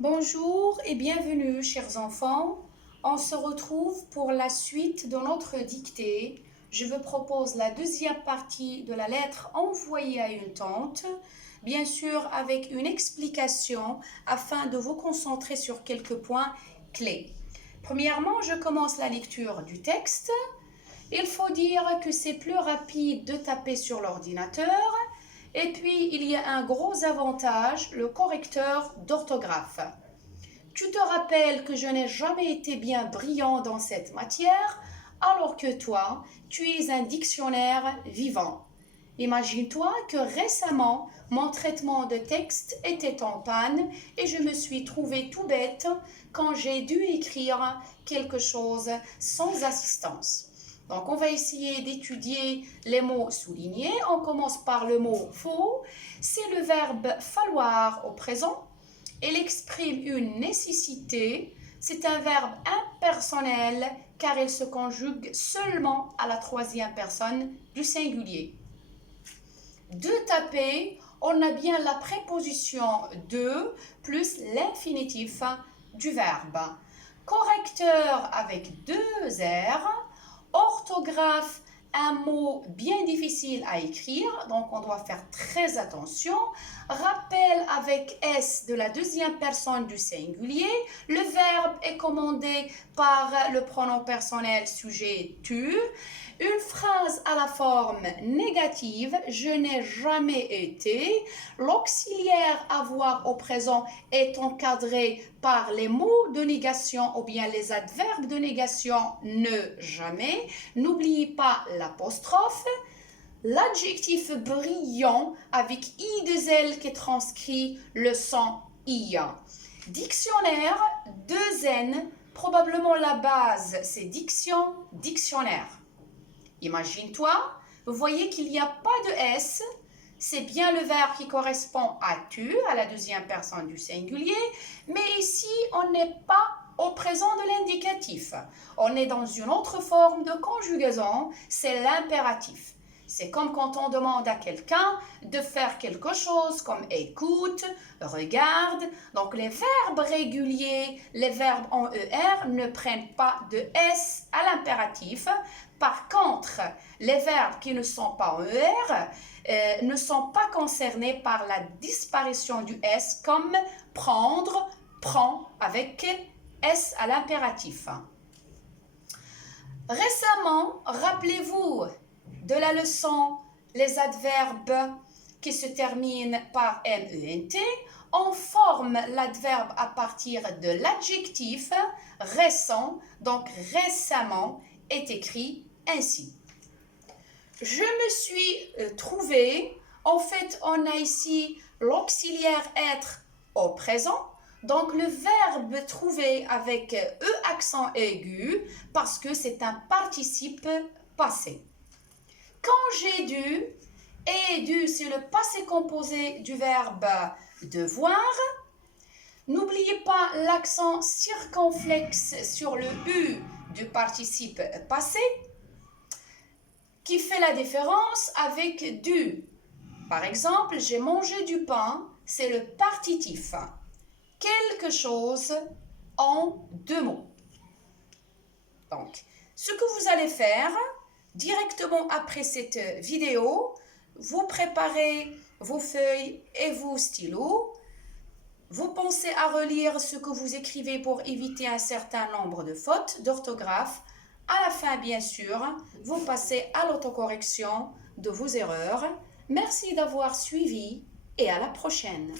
Bonjour et bienvenue, chers enfants. On se retrouve pour la suite de notre dictée. Je vous propose la deuxième partie de la lettre envoyée à une tante, bien sûr avec une explication afin de vous concentrer sur quelques points clés. Premièrement, je commence la lecture du texte. Il faut dire que c'est plus rapide de taper sur l'ordinateur. Et puis, il y a un gros avantage, le correcteur d'orthographe. Tu te rappelles que je n'ai jamais été bien brillant dans cette matière, alors que toi, tu es un dictionnaire vivant. Imagine-toi que récemment, mon traitement de texte était en panne et je me suis trouvé tout bête quand j'ai dû écrire quelque chose sans assistance. Donc, on va essayer d'étudier les mots soulignés. On commence par le mot faut. C'est le verbe falloir au présent. Il exprime une nécessité. C'est un verbe impersonnel car il se conjugue seulement à la troisième personne du singulier. De taper, on a bien la préposition de plus l'infinitif du verbe. Correcteur avec deux R. Orthographe, un mot bien difficile à écrire, donc on doit faire très attention. Rappel avec S de la deuxième personne du singulier. Le verbe est commandé par le pronom personnel sujet tu. Une phrase à la forme négative, je n'ai jamais été. L'auxiliaire avoir au présent est encadré par les mots de négation ou bien les adverbes de négation ne jamais. N'oubliez pas l'apostrophe. L'adjectif brillant avec I2L qui transcrit le son IA. Dictionnaire, 2N, probablement la base c'est diction, dictionnaire. Imagine-toi, vous voyez qu'il n'y a pas de S, c'est bien le verbe qui correspond à tu, à la deuxième personne du singulier, mais ici on n'est pas au présent de l'indicatif. On est dans une autre forme de conjugaison, c'est l'impératif. C'est comme quand on demande à quelqu'un de faire quelque chose comme écoute, regarde. Donc les verbes réguliers, les verbes en ER ne prennent pas de S à l'impératif. Par contre, les verbes qui ne sont pas en ER ne sont pas concernés par la disparition du S comme prendre, prend avec S à l'impératif. Récemment, rappelez-vous de la leçon les adverbes qui se terminent par ment, on forme l'adverbe à partir de l'adjectif récent, donc récemment est écrit ainsi. Je me suis trouvé, en fait on a ici l'auxiliaire être au présent, donc le verbe trouver avec E accent aigu parce que c'est un participe passé. Quand j'ai dû, et dû c'est le passé composé du verbe devoir. N'oubliez pas l'accent circonflexe sur le U du participe passé qui fait la différence avec dû. Par exemple, j'ai mangé du pain, c'est le partitif. Quelque chose en deux mots. Donc, ce que vous allez faire directement après cette vidéo, vous préparez vos feuilles et vos stylos. Vous pensez à relire ce que vous écrivez pour éviter un certain nombre de fautes d'orthographe. À la fin, bien sûr, vous passez à l'autocorrection de vos erreurs. Merci d'avoir suivi et à la prochaine.